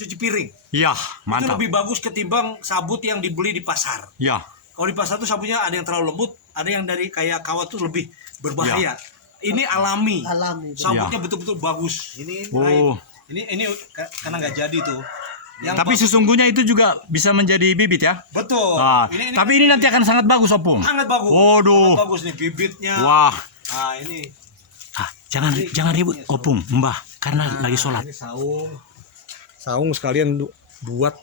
cuci piring. Iya, Itu mantap. lebih bagus ketimbang sabut yang dibeli di pasar. Ya, Kalau di pasar tuh sabutnya ada yang terlalu lembut, ada yang dari kayak kawat tuh lebih berbahaya. Ini alami. Sabutnya betul-betul bagus. Ini oh. ini karena nggak jadi tuh. Yang Tapi sesungguhnya itu juga bisa menjadi bibit ya. betul. Nah, tapi ini nanti akan sangat bagus, Opung. sangat bagus. Waduh. Sangat bagus nih bibitnya. Wah. Nah, ini. Jangan ribut, Opung, Mbah, karena lagi sholat. Ini saung sekalian buat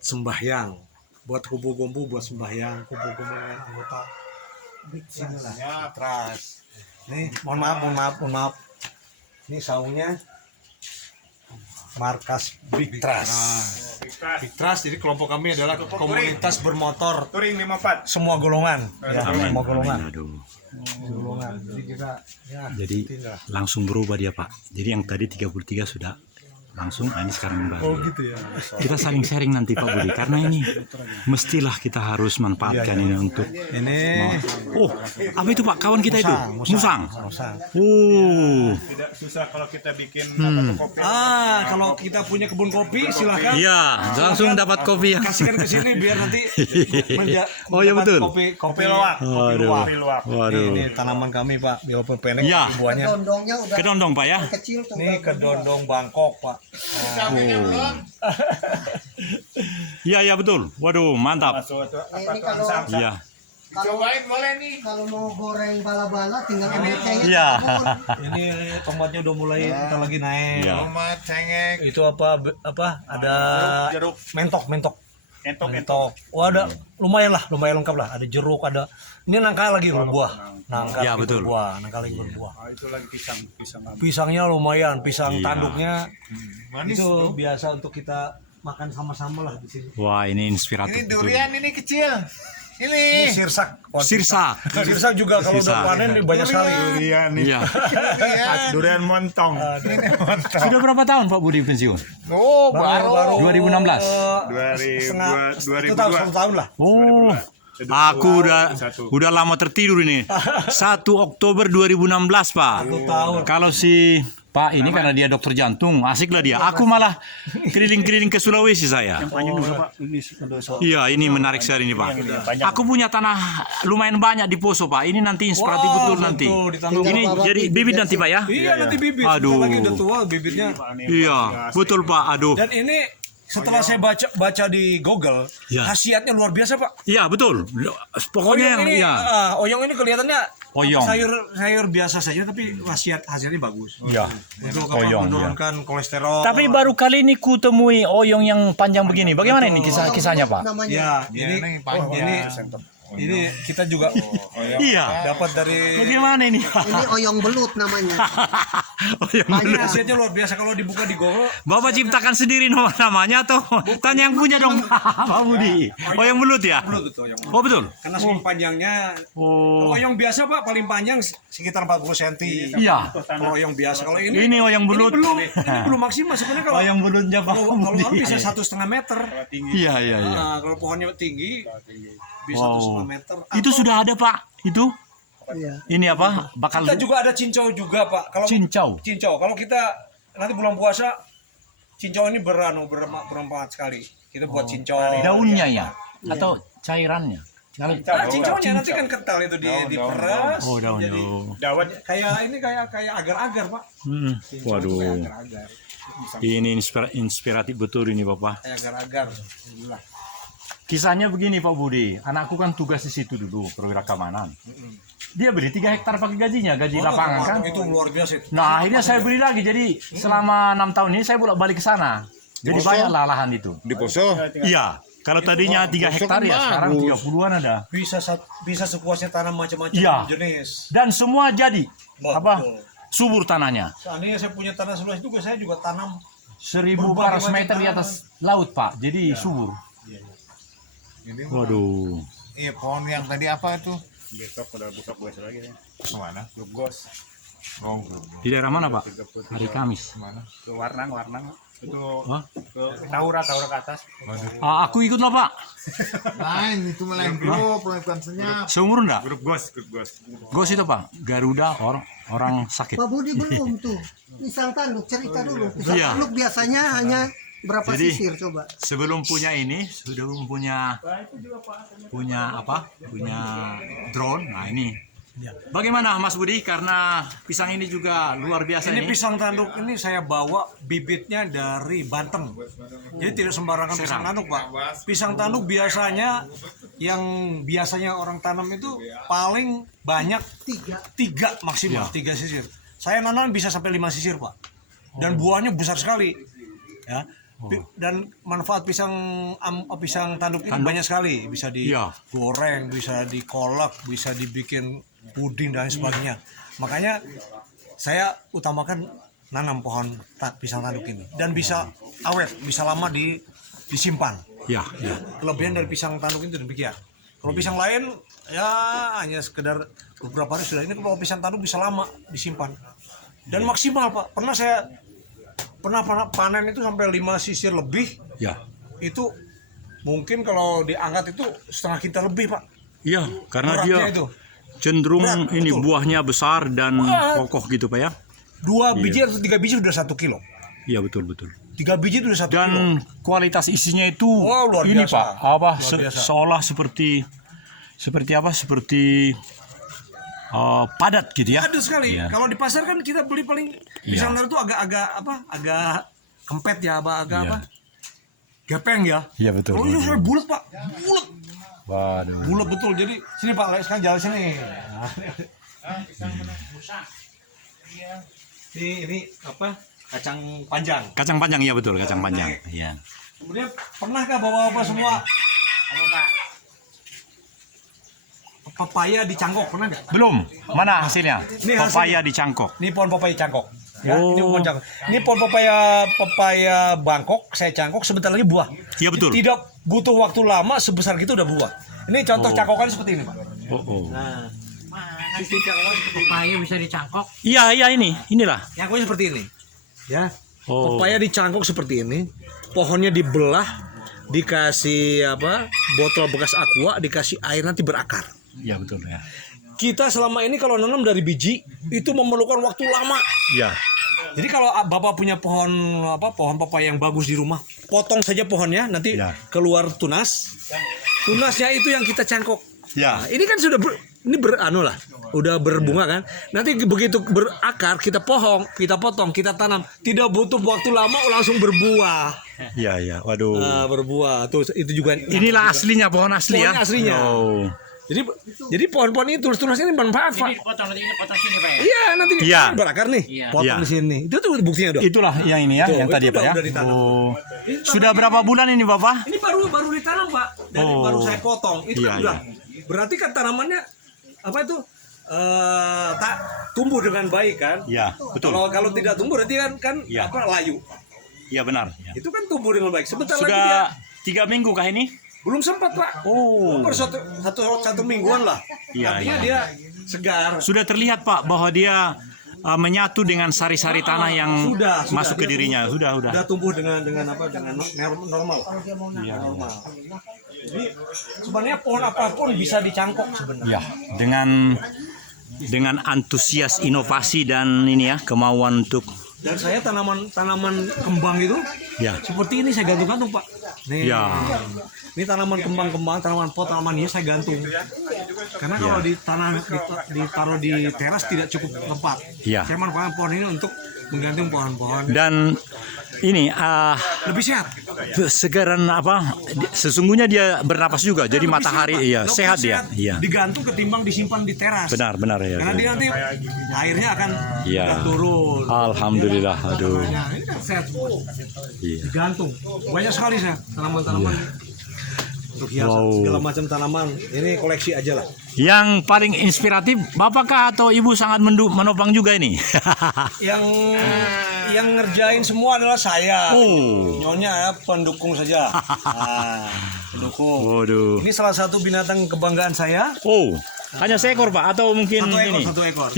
sembahyang, buat kumpul-kumpul buat sembahyang, kumpul-kumpul dengan anggota. Sinilah teras. Nih, mohon maaf. Ini saungnya markas Big Trust. Big Trust, jadi kelompok kami adalah komunitas bermotor Touring 54. semua golongan. Ya, semua golongan. Aduh. Golongan. Jadi kita Jadi langsung berubah dia, Pak. Jadi yang tadi 33 sudah langsung, ini sekarang Mbah. oh gitu ya. Kita saling sharing nanti Pak Budi, karena ini mestilah kita harus manfaatkan ini untuk. Ini Oh, apa itu Pak? Kawan kita itu? Musang. musang. Oh, Tidak susah kalau kita bikin kopi. Kalau kita punya kebun kopi silakan. iya, langsung dapat kopi ya. Kasihkan ke sini biar nanti Oh, iya, betul. Kopi luwak. Waduh. Kopi luwak. Waduh. Ini tanaman kami Pak, walaupun pendek Iya. tapi buahnya. Kedondongnya udah Kedondong Pak ya. kecil tuh. Ini kedondong Bangkok Pak. Iya betul. Waduh, mantap. Masuk itu apa Ini tuh kalau samsa. Iya. Cobain boleh nih. Kalau mau goreng bala-bala tinggal kayaknya. Iya. Ini tomatnya udah mulai kita lagi naik. Iya. Tomat, cengek, Itu apa? Ada jeruk. mentok. entok. Wah, ada lumayan lengkap lah. Ada jeruk, ada. Ini nangka lagi berbuah. Nangka Ya, lagi betul. berbuah, nangka lagi berbuah. Itu lagi pisang. Pisangnya lumayan, pisang Iya. tanduknya Manis itu tuh. biasa untuk kita makan sama-sama lah di sini. Wah, ini inspiratif. Ini betul. durian ini kecil. Ini Ini. sirsak. Sirsak. Sirsak juga kalau udah Sirsak. panen banyak sekali. Durian nih. Iya. Durian montong. Sudah berapa tahun Pak Budi pensiun? Oh, baru. 2016. 2002. 1 tahun lah. Oh. Aku udah lama tertidur ini. 1 Oktober 2016, Pak. 1 tahun. Kalau si Pak ini karena dia dokter jantung, asik lah dia. Aku malah keliling-keliling ke Sulawesi saya. Iya, ini menarik sekali ini, Pak. Aku punya tanah lumayan banyak di Poso, Pak. Ini nanti inspiratif Wow, betul nanti. betul, ditanam. Ini jadi bibit nanti, Pak ya? Iya, nanti bibit. Aduh. Sebentar lagi udah tua bibitnya. Iya, betul, Pak. Aduh. Dan ini setelah saya baca di Google, Ya. khasiatnya luar biasa, Pak. Iya, betul. Pokoknya yang ini, iya. oyong ini kelihatannya Oyong. sayur biasa saja, tapi hasilnya bagus. Iya. Untuk Oyong, menurunkan kolesterol. Tapi baru kali ini ku temui oyong yang panjang begini. Bagaimana ini kisahnya, Pak? Namanya. Ya, Ini panjang. ini kita juga Iya. dapat dari. Bagaimana ini? Ini oyong belut namanya. Oyong Ini belut. hasilnya luar biasa kalau dibuka di Google. Bapak ciptakan sendiri namanya atau tanya yang punya dong, Pak Budi. Oyong belut ya? Belut itu oyong. Oh betul. Karena saking panjangnya. Oh. Kalau oyong biasa Pak paling panjang sekitar 40 cm. Iya. Kalau oyong biasa, kalau ini Ini oyong belut. ini belum maksimal sebenarnya kalau Oyong belutnya Pak kalau Budi. bisa 1,5 meter. Iya iya iya. Nah, kalau pohonnya tinggi bisa Wow. 1,5 meter. Itu sudah ada Pak. Itu Iya. ini apa? Bakal Kita juga ada cincau juga Pak. Kalau cincau. Kalau kita nanti bulan puasa cincau ini bermanfaat sekali. Kita buat cincau. Daunnya ya atau cairannya? Kalau Cincaunya nanti kan kental itu diperas. Oh daunnya. Jadi Dawet. kayak agar-agar Pak. Hmm. Cincau itu Waduh. kayak agar-agar. Ini inspiratif betul ini Bapak. Kayak agar-agar. Alhamdulillah. Kisahnya begini Pak Budi, anakku kan tugas di situ dulu, perwira keamanan. Dia beli 3 hektar pakai gajinya, gaji lapangan kan. Itu luar biasa itu. Nah akhirnya saya beli lagi, jadi selama 6 tahun ini saya bolak-balik ke sana. Jadi banyaklah lahan itu. Di Poso. Iya, kalau tadinya 3 hektar ya sekarang 30-an ada. Bisa sepuasnya tanam macam-macam Iya. jenis. Dan semua jadi apa? Betul. Subur tanahnya. Seandainya saya punya tanah seluas itu, saya juga tanam 1.400 meter di atas laut Pak, jadi subur. Ini Waduh. iya pohon yang tadi apa itu? Besok udah buka puasa lagi ya. Kemana? Lugos. Oh, Di daerah mana Pak? Hari Kamis. kemana? Ke Warnang. Itu Hah? ke Taura ke atas. Aku ikut lah Pak. Lain itu malah grup, bukan senyap. Seumur enggak? Grup gos. Gos itu Pak, Garuda orang sakit. Pak Budi belum tuh. Misal tanduk cerita dulu. Misal Iya. tanduk biasanya hanya Berapa Jadi, sisir coba? sebelum punya ini, sebelum punya apa? Punya drone. Nah ini. Bagaimana Mas Budi? Karena pisang ini juga luar biasa Ini ini. pisang tanduk ini saya bawa bibitnya dari Banten. Jadi tidak sembarangan pisang tanduk, Pak. Pisang tanduk biasanya yang biasanya orang tanam itu paling banyak tiga maksimal, 3 sisir. Saya nanam bisa sampai 5 sisir, Pak. Dan buahnya besar sekali. Ya. Dan manfaat pisang tanduk ini banyak sekali. Bisa digoreng, bisa dikolak, bisa dibikin puding dan sebagainya. Makanya saya utamakan nanam pohon pisang tanduk ini dan bisa awet, bisa lama disimpan. Ya. Kelebihan dari pisang tanduk itu demikian. Kalau pisang lain ya hanya sekedar beberapa hari sudah. Ini kalau pisang tanduk bisa lama disimpan dan maksimal, Pak. Pernah panen itu sampai 5 sisir lebih. Ya. Itu mungkin kalau diangkat itu setengah kintal lebih, Pak. Iya, karena Beratnya dia itu. cenderung Berat, ini betul. buahnya besar dan kokoh gitu Pak ya. 2 biji atau 3 biji sudah 1 kilo. Iya betul. 3 biji itu sudah 1 kilo. Dan kualitas isinya itu Luar ini biasa. Pak, apa Luar biasa. seolah seperti apa? Seperti padat gitu ya. Aduh sekali. Iya. Kalau di pasar kan kita beli paling pisang tanduk itu agak kempet ya, agak gepeng ya. Iya betul. Kalau ini saya bulat, Pak. Waduh. Bulat betul. Jadi sini Pak, sekarang jalan sini. Ini apa? Kacang panjang. Kacang panjang ya betul, kacang panjang. Iya. Kemudian pernahkah bawa-bawa semua? Papaya dicangkok, pernah nggak? Belum. Mana hasilnya? Ini Papaya hasilnya. dicangkok. Ini pohon papaya cangkok. Ya, Oh. ini pohon cangkok. Ini pohon papaya Bangkok, saya cangkok sebentar lagi buah. Iya betul. Tidak butuh waktu lama, sebesar gitu udah buah. Ini contoh cangkokan seperti ini, Pak. Oh. Nah, sistem cangkokan seperti ini. Papaya bisa dicangkok. Iya inilah. Cangkoknya seperti ini. Ya. Oh. Papaya dicangkok seperti ini. Pohonnya dibelah, dikasih botol bekas aqua, dikasih air, nanti berakar. Iya betul ya. Kita selama ini kalau nanam dari biji itu memerlukan waktu lama. Iya. Jadi kalau Bapak punya pohon papaya yang bagus di rumah, potong saja pohonnya, nanti Ya. keluar tunas. Tunasnya itu yang kita cangkok. Ya. Nah, ini kan sudah udah berbunga kan. Nanti begitu berakar kita potong, kita tanam. Tidak butuh waktu lama langsung berbuah. Iya. Waduh. Nah, berbuah. Tuh itu juga. Inilah aslinya pohon asli ya. Pohon aslinya. Oh. Jadi pohon-pohon ini tunas ini bermanfaat, Pak. Ini dipotong nanti, ini potong sini Pak ya. Iya, nanti Iya. berakar nih. Iya. Potong Iya. di sini. Itu tuh buktinya, Dok. Itulah yang ini ya, Tuh, yang tadi itu Pak ya. udah ditanam. Oh. Sudah berapa bulan ini Bapak? Ini baru ditanam, Pak. Dari Oh. baru saya potong. Itu Iya, kan udah. iya. Berarti kan tanamannya tak tumbuh dengan baik kan? Iya, betul. Kalau tidak tumbuh berarti kan Iya. layu. Iya benar. Ya. Itu kan tumbuh dengan baik. Sebentar lagi dia Sudah 3 minggu kah ini? belum sempat, Pak. Oh. Baru satu mingguan lah. Iya, Artinya iya. dia segar. Sudah terlihat Pak bahwa dia menyatu dengan sari-sari tanah yang Sudah, masuk ke dia dirinya. Sudah. Udah tumbuh dengan normal. Iya. Normal. Jadi sebenarnya pohon apapun bisa dicangkok sebenarnya. Ya, dengan antusias inovasi dan ini ya, kemauan untuk Dan saya tanaman kembang itu ya. seperti ini saya gantung-gantung, Pak. Nih. Ya. Ini tanaman kembang-kembang, tanaman pot, tanaman hias saya gantung. Karena kalau ditaruh di teras tidak cukup tempat. Ya. Saya manfaatkan pohon ini untuk menggantung pohon-pohon. Dan ini Lebih sehat. segaran sesungguhnya dia bernapas juga. Jadi Lebih matahari Pak. iya, Lebih sehat dia. Iya. Digantung ketimbang disimpan di teras. Benar ya. Karena dia nanti airnya akan Iya. turun. Alhamdulillah. Aduh. Nah, ini kan sehat semua. Iya. Digantung. Banyak sekali saya tanaman-tanaman. Untuk hiasan, Wow. segala macam tanaman. Ini koleksi aja lah. Yang paling inspiratif Bapakkah atau Ibu sangat menopang juga ini? Yang ngerjain semua adalah saya. Oh. Nyonya pendukung saja. Nah, pendukung. Waduh. Ini salah satu binatang kebanggaan saya. Oh, hanya seekor Pak atau mungkin ini? Satu ekor.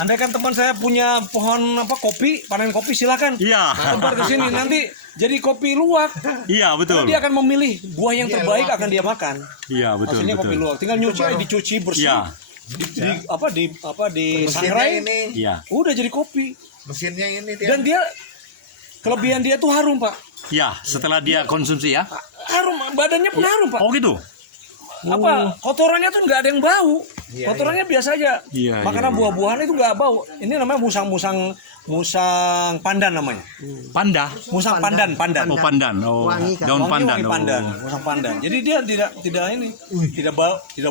Andai kan teman saya punya pohon kopi, panen kopi silakan. Iya. Tebar ke sini nanti jadi kopi luwak. Iya betul. Dia akan memilih buah yang terbaik akan dia makan. Iya betul. Hasilnya kopi luwak. Tinggal dicuci bersih. Iya. Di sangrai. ini Iya. Udah jadi kopi. mesinnya ini dia Dan dia kelebihan dia tuh harum Pak. Ya, setelah dia konsumsi ya. Harum, badannya pun harum Pak. Oh gitu. Apa kotorannya tuh nggak ada yang bau, kotorannya biasa aja. Iya, Makanan iya. buah-buahan itu nggak bau. Ini namanya musang pandan namanya. Panda. Musang pandan. Oh pandan. Oh Wangi kan? daun pandan. Wangi pandan, Oh. musang pandan. Jadi dia tidak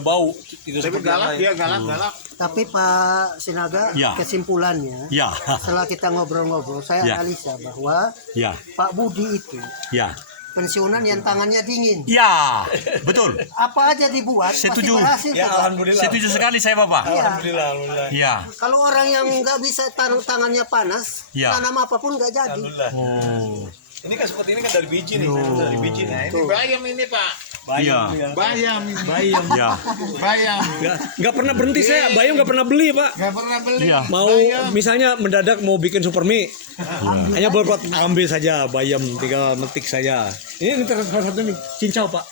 bau, tidak Tapi seperti galak yang dia lain. galak. Tapi Pak Sinaga, Ya. kesimpulannya Ya, setelah kita ngobrol-ngobrol, saya Ya. analisa bahwa ya, Pak Budi itu ya, pensiunan yang tangannya dingin. ya, betul. Apa aja dibuat Setuju. pasti berhasil. Ya Pak. alhamdulillah. Setuju sekali saya Bapak. Alhamdulillah. Ya. Kalau orang yang nggak bisa tangannya panas, Ya. tanam apapun nggak jadi. Alhamdulillah. Oh. Ini kan seperti ini kan dari biji nih, dari biji nih. Ini bayam ini Pak. Iya. Bayam. Ya. Bayam. Nggak pernah berhenti saya, bayam nggak pernah beli Pak. Gak pernah beli. Iya. Mau misalnya mendadak mau bikin super mie, hanya berbuat ambil saja bayam, tinggal metik saja. Ini salah satu nih cincau Pak.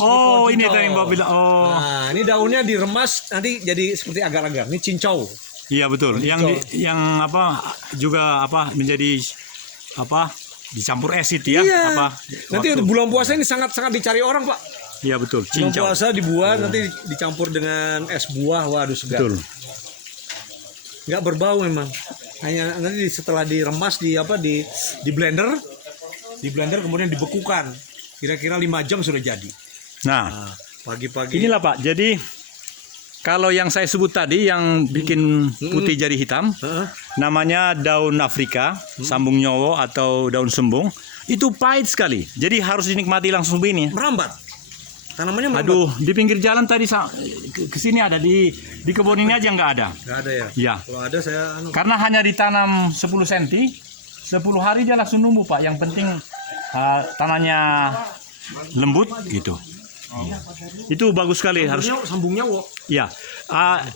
Oh, ini cincau. tadi yang Bapak bilang. Oh. Nah, ini daunnya diremas nanti jadi seperti agar-agar. Ini cincau. Iya betul. Yang apa juga apa menjadi apa dicampur acid ya? Iya. Apa? Nanti waktu- bulan puasa ini sangat dicari orang Pak. Iya betul. Bulan Cincau. puasa dibuat nanti dicampur dengan es buah, waduh segar. Betul. Nggak berbau memang. Hanya nanti setelah diremas di blender, kemudian dibekukan. Kira-kira 5 jam sudah jadi. Nah, Pagi-pagi. inilah Pak. Jadi kalau yang saya sebut tadi yang bikin putih jadi hitam, Heeh. namanya daun Afrika, sambung nyowo atau daun sembung. Itu pahit sekali. Jadi harus dinikmati langsung begini. Merambat. Tanamannya merambat. Aduh, di pinggir jalan tadi ke sini ada di kebun ini aja nggak ada. Nggak ada ya? Ya. Kalau ada saya Karena hanya ditanam 10 cm, 10 hari dia langsung numbuh Pak. Yang penting tanahnya lembut gitu. Itu bagus sekali harus. sambungnya wo. Ya,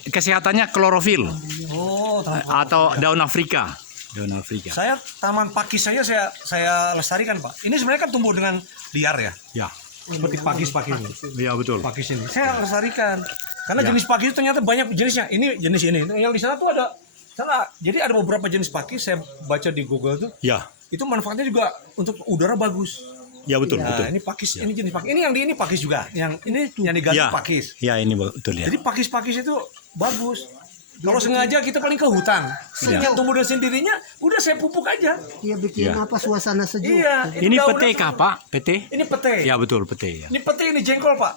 kesehatannya klorofil Oh, atau daun Afrika. Daun Afrika. saya taman pakis saya lestarikan Pak. Ini sebenarnya kan tumbuh dengan liar ya. Ya, Seperti pakis ini. ya betul. Pakis ini. Saya lestarikan. Karena Ya. jenis pakis itu ternyata banyak jenisnya. Ini jenis ini. Yang di sana tuh ada sana. Jadi ada beberapa jenis pakis saya baca di Google tuh. Ya, Itu manfaatnya juga untuk udara bagus. ya betul Ya, betul. ini pakis, ini jenis pakis. Ini yang di ini pakis juga. Yang ini yang diganti Ya, pakis. ya ini betul ya. Jadi pakis-pakis itu bagus. Kalau sengaja kita paling ke hutan. Yang tumbuh dengan sendirinya, udah saya pupuk aja. Dia bikin Ya. apa suasana sejuk. Iya. Ini daunnya pete tuh- kah Pak? Pete? Ini pete. Ya betul pete ya. Ini pete, ini jengkol Pak.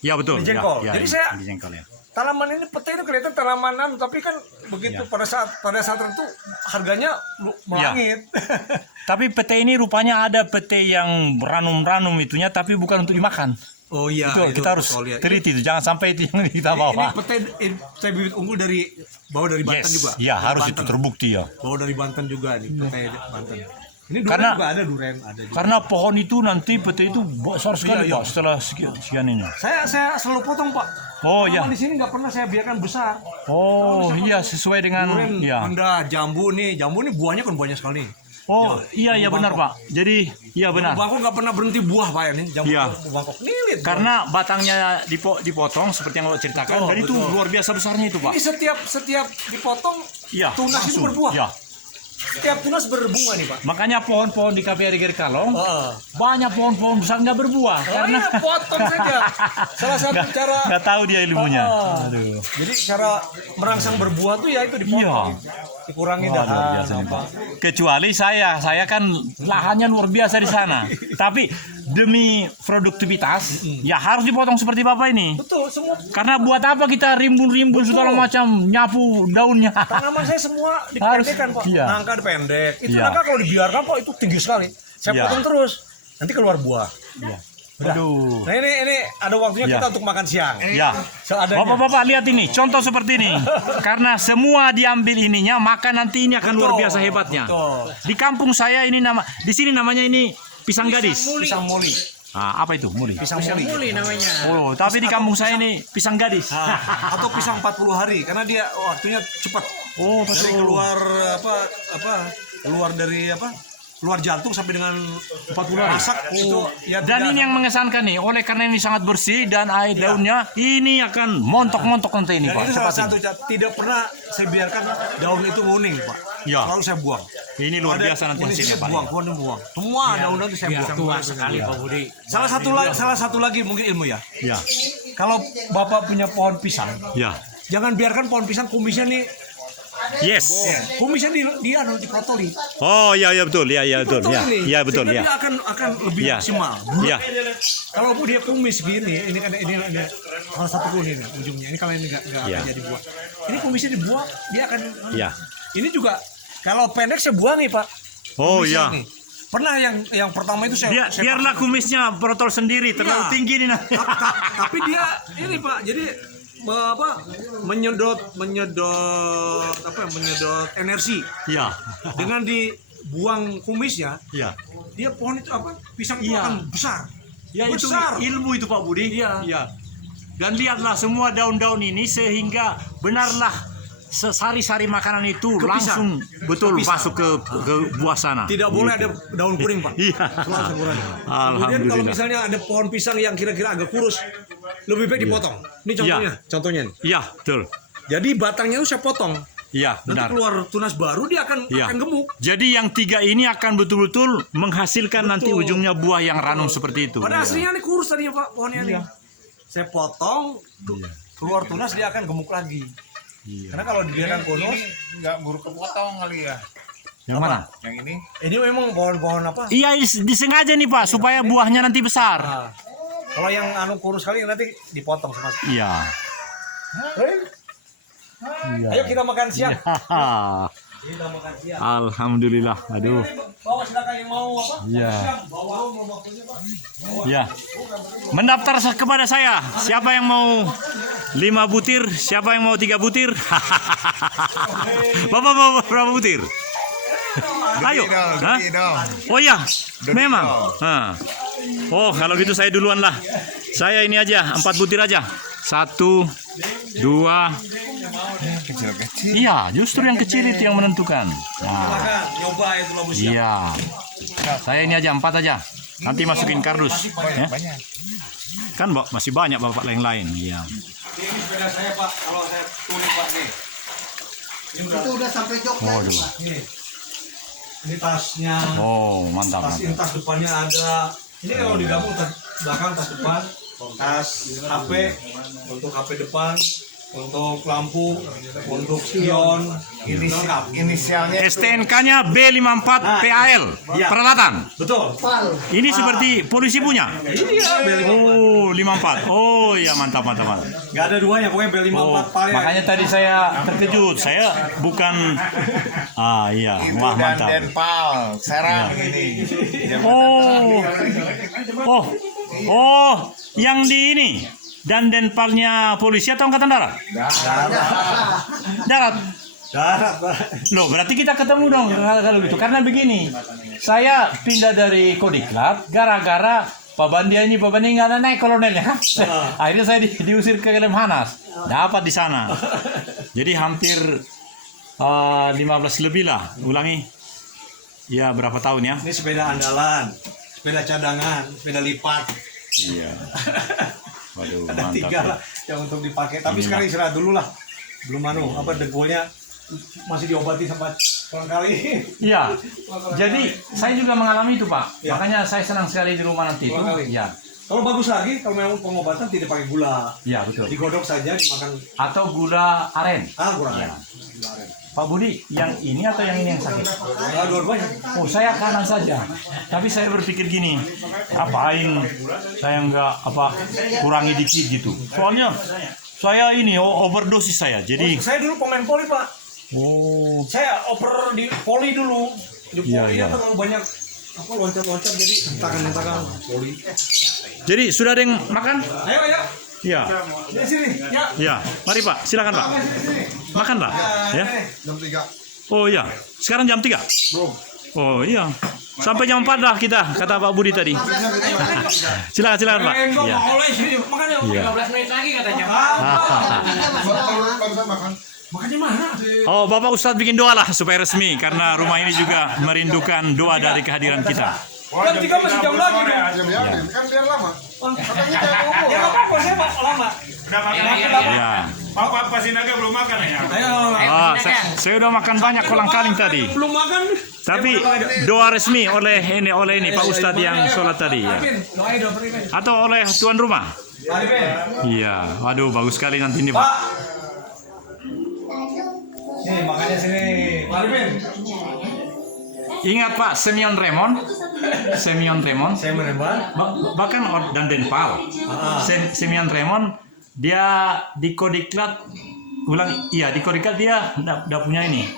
Ya betul. Ini jengkol. Ya, Jadi ini- saya- ini jengkol ya. Tanaman ini pete itu kelihatan tanaman tapi kan begitu Ya. pada saat tertentu harganya melangit. Tapi pete ini rupanya ada pete yang ranum-ranum itunya, tapi bukan untuk dimakan. Oh iya, Itu kita harus betul ya. teliti itu, jangan sampai itu yang kita Ini bawa. pete bibit unggul bawa dari Banten Yes, juga. ya Dari harus Banten. itu terbukti ya. Bawa dari Banten juga nih, pete Banten. Ini duren Karena- juga ada duren, ada juga. Karena pohon itu nanti pete itu besar sekali Iya, iya. Pak setelah sekian ini. Saya selalu potong Pak. Oh Tanaman ya. di sini nggak pernah saya biarkan besar. Oh iya sesuai dengan Duren, ya. Anda jambu nih buahnya kan banyak sekali. Oh iya iya benar Pak. Jadi iya benar. Bangkok nggak pernah berhenti buah Pak ya nih, jambu Iya. Bangkok. Nih lihat. Karena batangnya dipotong seperti yang lo ceritakan, Betul, dan itu betul. luar biasa besarnya itu Pak. Ini setiap dipotong Iya. tunas itu langsung. berbuah. Ya. Setiap tunas berbunga nih Pak. Makanya pohon-pohon di KPRI Geri Kalong Heeh. banyak pohon-pohon besar nggak berbuah karena iya, potong saja. Salah satu cara nggak tahu dia ilmunya. Ah. Aduh. Jadi cara merangsang berbuah tuh ya itu dipotong. Dikurangi Wah, luar dahan biasa nih, apa. Pak. Kecuali saya kan lahannya luar biasa di sana. Tapi demi produktivitas ya harus dipotong seperti Bapak ini. Betul, semua Karena buat apa kita rimbun-rimbun segala macam nyapu daunnya? tanaman saya semua dipendekkan Pak. Iya. Nangka dipendek. Itu Iya. nangka kalau dibiarkan Pak itu tinggi sekali. Saya Iya. potong terus. Nanti keluar buah. Udah. Aduh. Nah ini ada waktunya Iya. kita untuk makan siang. Ya, Seadanya. Bapak-bapak lihat ini, contoh seperti ini. Karena semua diambil ininya, maka nanti ini akan luar biasa hebatnya. Betul. Di kampung saya ini di sini namanya ini pisang gadis. Pisang muli. Ah, apa itu? Muli. Pisang muli. Muli namanya. Oh, tapi di kampung saya ini pisang gadis. Atau pisang 40 hari karena dia waktunya cepat. Oh, Dari keluar keluar jantung sampai dengan 40 hari. masak itu ya Dan ini yang mengesankan nih, oleh karena ini sangat bersih dan air daunnya ini akan montok-montok nanti ini, dan Pak. itu salah Cepat satu tidak pernah saya biarkan daun itu nguning Pak. Ya. selalu saya buang. Ini luar Ada biasa nanti kuning hasilnya, saya Pak. buang, buang. Semua daun-daun itu saya buang. Tua sekali Pak Budi. Salah satu lagi mungkin ilmu ya. Ya, Kalau Bapak punya pohon pisang, ya. jangan biarkan pohon pisang kumisnya nih, Yes. kumisnya dia dipotoli. Oh, ya betul. Ya betul. Dipotoli nih. Ya betul, Sehingga ya. dia akan lebih Ya. maksimal. Ya. Kalau dia kumis gini, ini kan ini ada salah satu kuning nih, ujungnya. Ini kalau ini nggak Ya. jadi buah. Ini kumisnya dibuang, dia akan. Ya. Ini juga kalau pendek saya buang nih Pak. Oh, Kumisnya ya. nih. Pernah yang pertama itu saya Biarlah kumisnya protol sendiri, terlalu Ya. tinggi nih. tapi dia ini Pak, jadi menyedot energi Ya. dengan dibuang kumisnya, Ya. dia pohon itu pisang itu Iya. akan besar. Ya itu besar. ilmu itu Pak Budi. Iya. Ya. Dan lihatlah semua daun-daun ini sehingga benarlah sari-sari makanan itu Ke pisang. langsung betul Ke pisang. masuk ke buah sana. Tidak boleh ada daun kuning Pak. Iya. Selalu sempurna. Kemudian kalau Alhamdulillah. misalnya ada pohon pisang yang kira-kira agak kurus, lebih baik dipotong. Ini contohnya nih. Iya, betul. Jadi batangnya itu saya potong. Iya, Nanti benar. keluar tunas baru dia akan Iya. gemuk. Jadi yang tiga ini akan betul-betul menghasilkan nanti ujungnya buah yang ranum seperti itu. Pada Iya. aslinya nih kurus tadinya Pak pohonnya nih. Saya potong, keluar tunas dia akan gemuk lagi. Karena kalau dibiarkan konus, Nggak buru kepotong kali ya. Yang mana? Yang ini ini memang pohon-pohon apa? Iya, disengaja nih Pak supaya buahnya nanti besar. Nah, kalau yang kurus kali nanti dipotong sama. Iya. Ayo kita makan siang. Hahaha. Kita makan siang. Alhamdulillah. Aduh. Bawa silakan yang mau apa? Iya. Siang, bawa belum waktunya Pak. Ya. Mendaftar kepada saya. Siapa yang mau 5 butir? Siapa yang mau 3 butir? Bapak mau berapa butir? Ayo. Hah? Oh iya, memang. Nah. Oh, kalau gitu saya duluan lah. Saya ini aja, 4 butir aja. 1, 2. kecil-kecil. Iya, justru yang kecil itu yang menentukan. Nah, Silakan nyoba itu labu siang. iya. Saya ini aja 4 aja. Nanti masukin kardus. Ya. Banyak. Kan masih banyak bapak lain-lain. Iya. Ini sepeda saya Pak, kalau saya tulis Pak nih. Itu udah sampai Jogja Waduh. itu, Pak. Ini tasnya. Oh, mantap. Tas ini tas depannya ada. Ini kalau digabung tas belakang, tas depan, tas HP untuk HP depan, untuk lampu, untuk spion, ini lengkap. Inisialnya STNK-nya B54 PAL. Iya. Peralatan. Betul. Pal. Ini seperti polisi punya. Iya, B54. Oh, 54. Oh, iya mantap. Gak ada duanya, pokoknya B54 Oh, paling. makanya tadi saya terkejut. Saya bukan iya, itu wah dan mantap. Denpal Serang ini. Oh, yang di ini dan denpalnya polisi atau angkatan darat? Darat. Darat, Pak. Loh, berarti kita ketemu dong kalau gitu. Karena begini, saya pindah dari Kodiklat gara-gara Pak Bandi nggak ada naik kolonelnya. Akhirnya saya diusir ke Lemhanas. Dapat di sana. Jadi hampir 15 lebih lah. Ulangi. Ya, berapa tahun ya? Ini sepeda andalan, sepeda cadangan, sepeda lipat. Iya. Waduh, Ada mantap. 3 lah yang untuk dipakai. Tapi sekarang istirahat dulu lah. Belum degolnya masih diobati sampai kurang kali. Iya. Jadi saya juga mengalami itu, Pak. Ya. Makanya saya senang sekali di rumah nanti itu. Kurang kali. Ya. Kalau bagus lagi, kalau memang pengobatan tidak pakai gula, Iya, betul. digodok saja, dimakan. Atau gula aren. Kurang. Ya. Pak Budi, yang ini atau yang ini yang sakit? Dua-duanya. Oh, saya kanan saja. Tapi saya berpikir gini, ngapain saya nggak kurangi dikit gitu. Soalnya saya ini overdosis saya. Jadi Saya dulu pemain poli Pak. Saya oper di poli dulu. Di Iya, poli iya. terlalu banyak loncat-loncat jadi tangan poli. jadi sudah ada yang makan? Ayo. Ya. Di sini. Ya. Ya. Mari Pak, silakan Pak. Makan Pak. Ya. Jam 3. Oh iya. Sekarang jam 3? Belum. Oh iya. Sampai jam 4 lah kita, kata Pak Budi tadi. Silakan Pak. Enggak Ya. mau oleh sini. Makanya Iya. 15 menit lagi katanya. Makanya mana? Oh, Bapak Ustadz bikin doa lah supaya resmi karena rumah ini juga merindukan doa dari kehadiran kita. Jam 3 masih jam lagi. Kan biar lama. Ya enggak apa-apa, saya lama. Ya. Pak Pasinaga belum makan ya? Ayo. Saya udah makan banyak kolang-kaling tadi. Belum makan. Tapi doa resmi oleh ini Pak Ustadz yang sholat tadi ya. Doain dong, Pak. Atau oleh tuan rumah? Iya, waduh bagus sekali nanti ini Pak. Nih, makannya sini. Pak Arifin. Ingat Pak, Semyon Remon. Saya menembak. Bahkan dan Denpal. Semyon Remon dia di Kodiklat di Kodiklat dia enggak punya ini.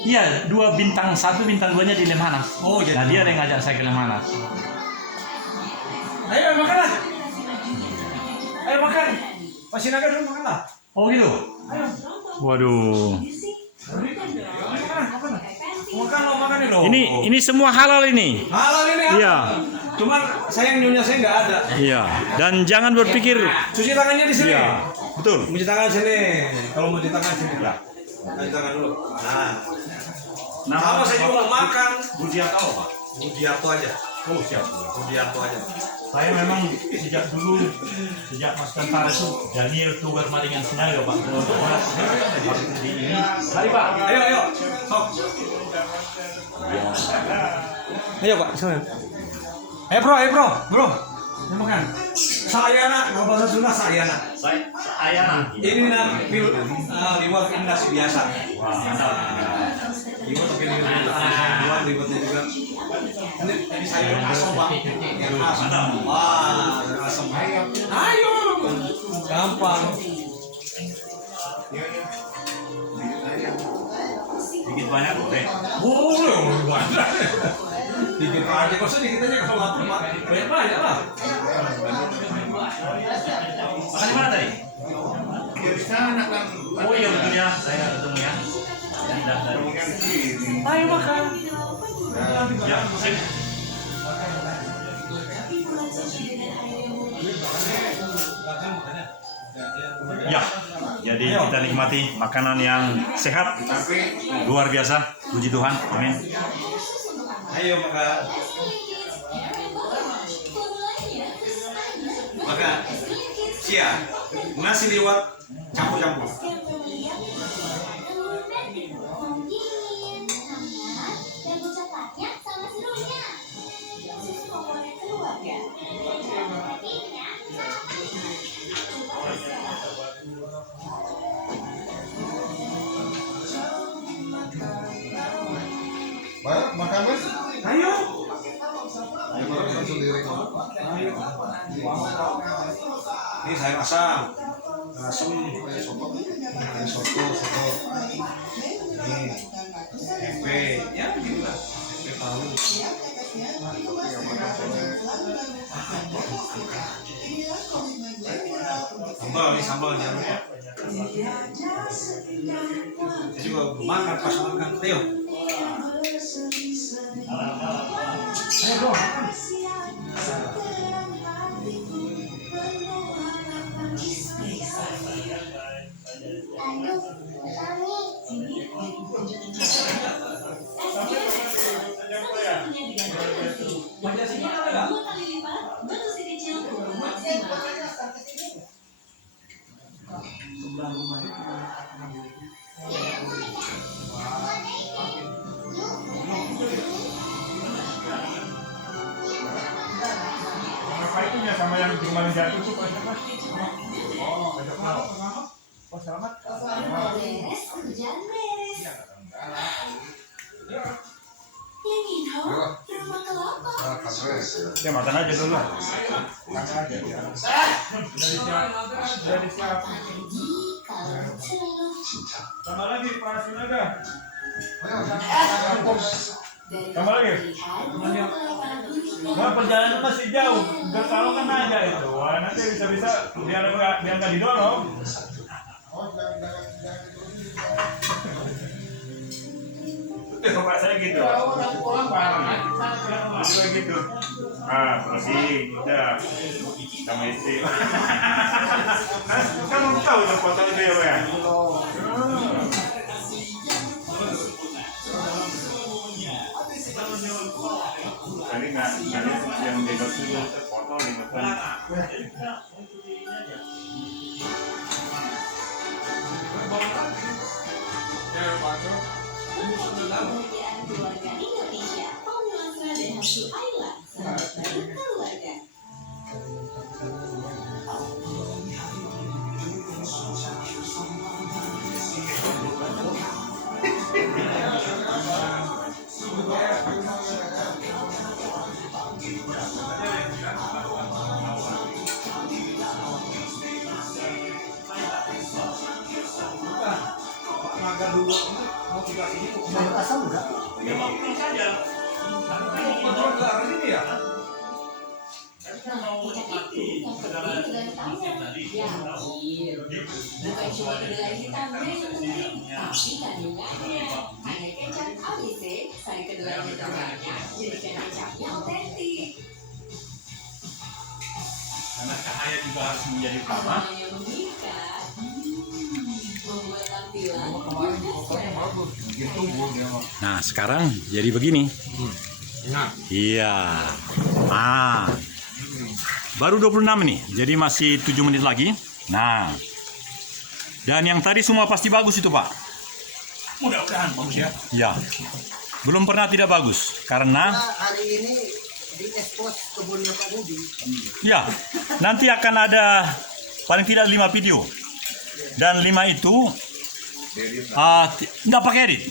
Iya, 2 bintang 1 bintang 2-nya di Lemhanas. Oh, jadi. Nah, dia yang ngajak saya ke Lemhanas. Ayo makanlah. Ayo makan. Pak Sinaga dulu makanlah. Oh gitu. Ayo. Waduh. Makan lo. Ini semua halal ini. Halal ini. Iya. Cuman sayang nyonya saya nggak ada. Iya. Dan jangan berpikir. Cuci tangannya di sini. Iya. Betul. Cuci tangan sini. Kalau mau cuci tangan sini lah. Cuci tangan dulu. Nah. Sama saya juga mau makan. Budiarto apa Pak? Budiarto aja. Oh siap. Budiarto aja. Saya memang sejak mas tentara itu Daniel Tugar Maringan Senayo Pak. Mari Pak. Ayo. Sok. Ayo Pak. Ayo bro. Ini makan. Sayana, kalau bahasa Sunda sayana. Sayana. Ini liwat ini nasi biasa. Wah, mantap. Liwat tapi liwatnya juga. Ini sayur asam Pak. Mantap. Wah, asam. Ayo. Gampang. Dikit banyak boleh. Boleh banyak. Dikit aja, kok sedikit aja kalau lapar Pak. Banyak lah. Makan di mana tadi? Di sana kan. Oh iya betul ya, saya ketemu ya. Ayo makan. Ya, sip. Ya, jadi kita nikmati makanan yang sehat, luar biasa. Puji Tuhan, amin. Ayo makan. Makan. Siap. Nasi liwat campur-campur. Makan Mas? Ayo. Makan sendiri. Ini sayur asam. Asam soto. Ini tempe. Ya begini lah. Tempe tahu. Sambal jangan lupa. Saya juga makan pas makan. Ayo. Ayo bro. Apa itu ya sama yang di rumah jatuh itu Pak? Oh, ada tahu. Oh, selamat. Beres, kerjaan beres. Yang Inho, rumah kelapa. Ya makan aja dulu. Makan aja. Dari siap. Kalau celok. Tambah lagi Pak Sinaga. Dari Tambah lagi. pilihan, kelapa Wah, perjalanan masih jauh. Enggak kalau kan aja itu. Wah, nanti bisa-bisa biar nggak didorong. Bapak saya gitu. Juga gitu. Lagi udah sama istri. Kan belum tahu tuh foto itu ya, Pak ya. Tadi nggak yang di foto di depan. Kebahagiaan keluarga Indonesia, Pamulasra dan Hasu Ayla, sahabat baru keluarga. Sayur asam enggak? Ya mau pulang saja. Bukan cuma kedelai hitamnya yang penting, tapi kandungannya. Hanya kecap ABC, sari kedelainya terbanyak, jadikan kecap yang otentik. Karena cahaya juga harus menjadi utama. Aromanya memikat, membuat tampilan Nah, sekarang jadi begini. Iya. Ah. Baru 26 nih. Jadi masih 7 menit lagi. Nah. Dan yang tadi semua pasti bagus itu, Pak. Mudah-mudahan bagus ya. Ya. Belum pernah tidak bagus karena Nah, hari ini diekspos kebunnya Pak Budi. ya, nanti akan ada paling tidak 5 video. Dan 5 itu nggak pakai edit.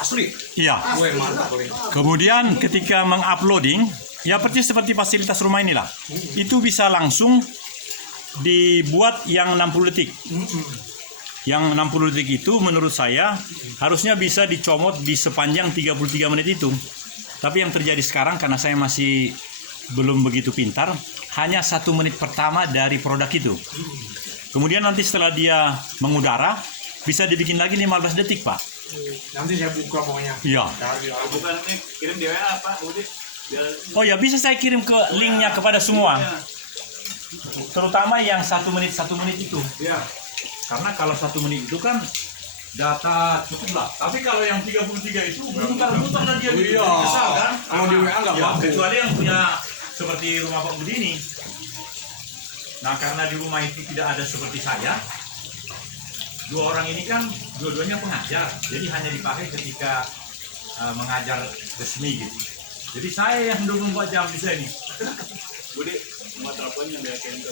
Asli. Iya. Gue mantap paling. Kemudian ketika menguploading, ya persis seperti fasilitas rumah inilah. Itu bisa langsung dibuat yang 60 detik. Yang 60 detik itu menurut saya harusnya bisa dicomot di sepanjang 33 menit itu. Tapi yang terjadi sekarang karena saya masih belum begitu pintar, hanya 1 menit pertama dari produk itu. Kemudian nanti setelah dia mengudara, bisa dibikin lagi 15 detik, Pak. Nanti saya buka pokoknya. Iya. Bukan kirim di WA Pak Budi. Oh ya, bisa saya kirim ke linknya kepada semua. Terutama yang 1 menit itu. Iya. Karena kalau 1 menit itu kan data cukup lah. Tapi kalau yang 33 itu mutar-mutar dan dia bikin Iya. kesal kan? Kalau di WA nggak Ya, bagus. kecuali yang punya seperti rumah Pak Budi ini. Nah, karena di rumah itu tidak ada seperti saya, 2 orang ini kan dua-duanya pengajar. Jadi hanya dipakai ketika mengajar resmi gitu. Jadi saya yang 24 jam bisa ini. Budi, semua telepon yang dia kirim ke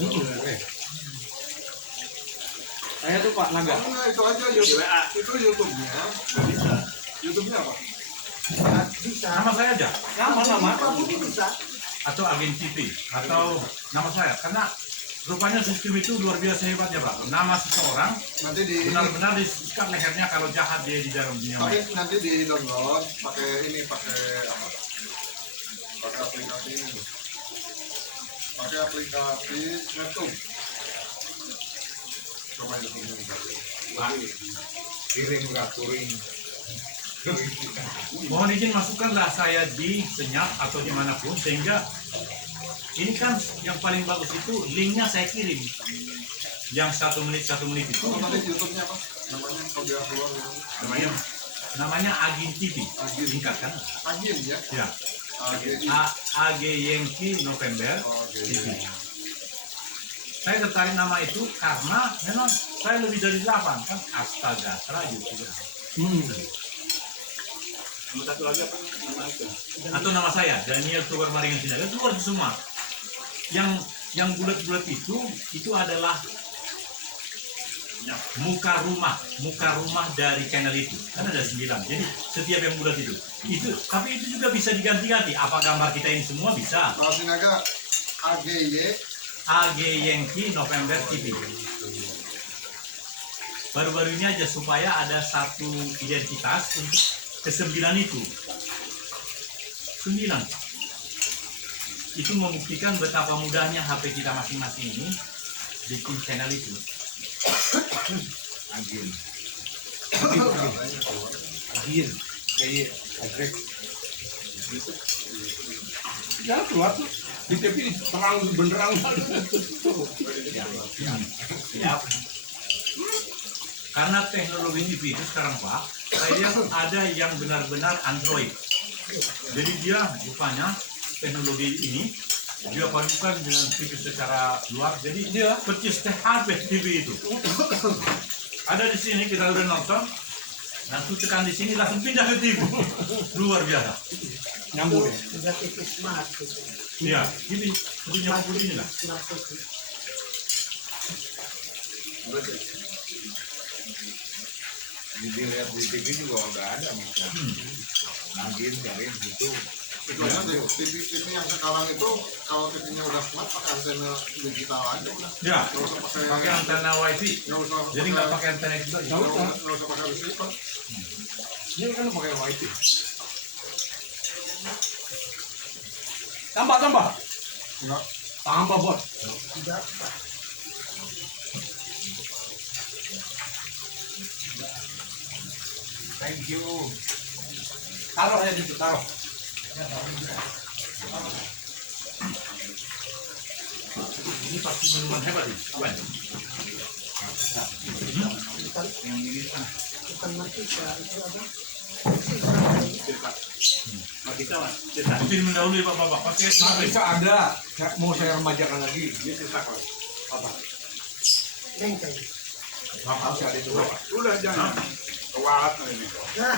Saya tuh Pak Naga. Nah, itu aja di YouTube. WA. Itu YouTube-nya. Nggak bisa. YouTube-nya apa? Bisa. Nama saya aja Nama. Pak Budi bisa. atau agen TV atau nama saya karena rupanya sistem itu luar biasa hebatnya Pak. Nama seseorang Nanti di benar-benar disikat lehernya kalau jahat dia di dalam dunia tapi maya. nanti di download pakai apa? Pakai aplikasi ini. Pakai aplikasi YouTube. Coba YouTube-nya. Kirim nggak touring. Mohon izin masukkanlah saya di senyap atau dimanapun sehingga ini kan yang paling bagus itu linknya saya kirim yang 1 menit itu Nanti YouTube-nya apa? Namanya kalau dia keluar ya. namanya Agin TV Agin. singkat kan Agin ya. ya Agin. AG Yankee November Oke. TV. Saya tertarik nama itu karena memang saya lebih dari 8 kan astaga seraju juga. Nomor satu lagi apa nama itu? Atau nama saya Daniel Sugar Maringan Sinaga itu keluar semua. Yang bulat-bulat itu adalah muka rumah dari channel itu kan ada 9. Jadi setiap yang bulat itu tapi itu juga bisa diganti-ganti. Apa gambar kita ini semua bisa. Kalau Sinaga AG Yankee November TV. Baru-baru ini aja supaya ada satu identitas untuk ke-9 itu. 9. Itu membuktikan betapa mudahnya HP kita masing-masing ini bikin channel itu. Agin. Kayak agrek. Ya keluar tuh. Di TV terang benderang. Ya. Karena teknologi ini itu sekarang Pak, saya lihat ada yang benar-benar Android. Jadi dia rupanya teknologi ini dia padukan dengan TV secara luar. Jadi dia persis HP TV itu. Ada di sini kita udah nonton, langsung tekan di sini langsung pindah ke TV. Luar biasa. Nyambung ya. Sudah tipis mati. Iya, ini nyambung ini lah. Dilihat di TV juga udah ada misalnya. Nangkin cari gitu. Itu aja deh, TV yang sekarang itu kalau TV-nya udah smart pakai antena digital aja udah. Ya, Nggak usah pakai pakai antena wifi. nggak usah Jadi nggak pakai antena juga. nggak usah pakai receiver. Ini kan pakai wifi. Tambah. Enggak. Tambah bos. Thank you. Taruh aja gitu, taruh. Ini pasti minuman hebat ini. Apa ini? Bukan mati, itu apa? Mas kita mas, cerita. Mungkin mendahului Bapak. Pakai Nah, bisa ada. Mau saya remajakan lagi. Dia cerita kok. Apa? Bengkel. Apa sih ada itu? Udah jangan. Kewalat ini. Nah,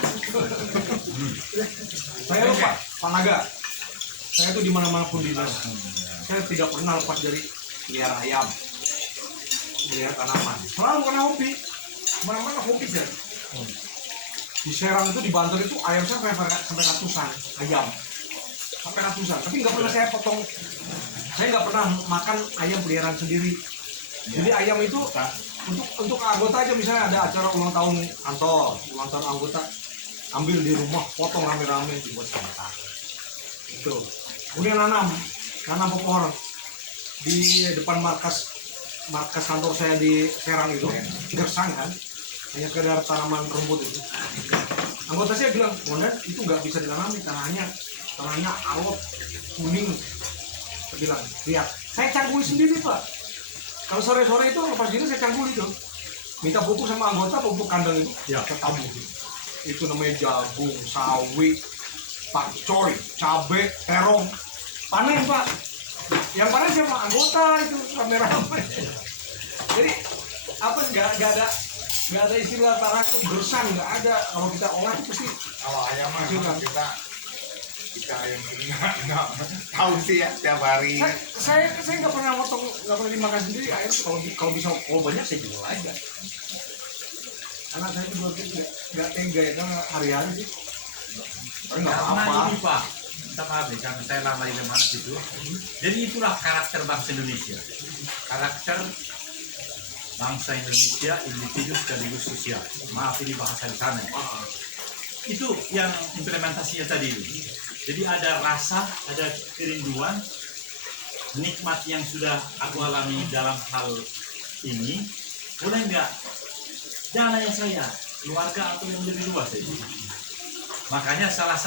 Saya lupa, Pak Naga. Saya tuh di mana-mana pun dinas. Saya tidak pernah lepas dari pelihara ayam, melihat tanaman. Selalu karena hobi. Mana-mana hobi saya. Di Serang itu di Banten itu ayam saya sampai ratusan ayam, sampai ratusan. Tapi nggak pernah saya potong. Saya nggak pernah makan ayam peliharaan sendiri. Jadi ayam itu untuk anggota aja, misalnya ada acara ulang tahun kantor, ulang tahun anggota, ambil di rumah, potong rame-rame dibuat makan. Itu. Kemudian nanam pohon di depan markas kantor saya di Serang itu, gersang kan, hanya sekedar tanaman rumput itu. Anggota saya bilang, Bondan itu nggak bisa ditanami, tanahnya alot, kuning. Saya bilang, lihat, saya cangguli sendiri Pak. Kalau sore-sore itu lepas gini saya cangguli tuh. Minta pupuk sama anggota, pupuk kandang itu, ya ketemu. Itu namanya jagung, sawi, pakcoy, cabe, terong. Panen Pak. Yang panen siapa? Anggota itu rame-rame. Jadi apa nggak ada istilah tanah itu gersang, nggak ada. Kalau kita olah itu pasti Kalau ayam mah Hasilkan. emang kita ayam ini nggak tahu sih ya tiap hari. saya nggak pernah potong, nggak pernah dimakan sendiri. Ayam kalau bisa, kalau banyak saya jual aja. Anak saya juga nggak tega ya, karena hari-hari sih. Tapi nggak Karena apa-apa. ini Pak, minta maaf nih, karena saya lama di Lemhanas itu. Jadi itulah karakter bangsa Indonesia. Karakter bangsa Indonesia, individu sekaligus sosial. Maaf ini bahasa di sana. Itu yang implementasinya tadi. Jadi ada rasa, ada kerinduan, nikmat yang sudah aku alami dalam hal ini. Boleh nggak? Jangan hanya saya, keluarga atau yang lebih luas. Makanya salah satu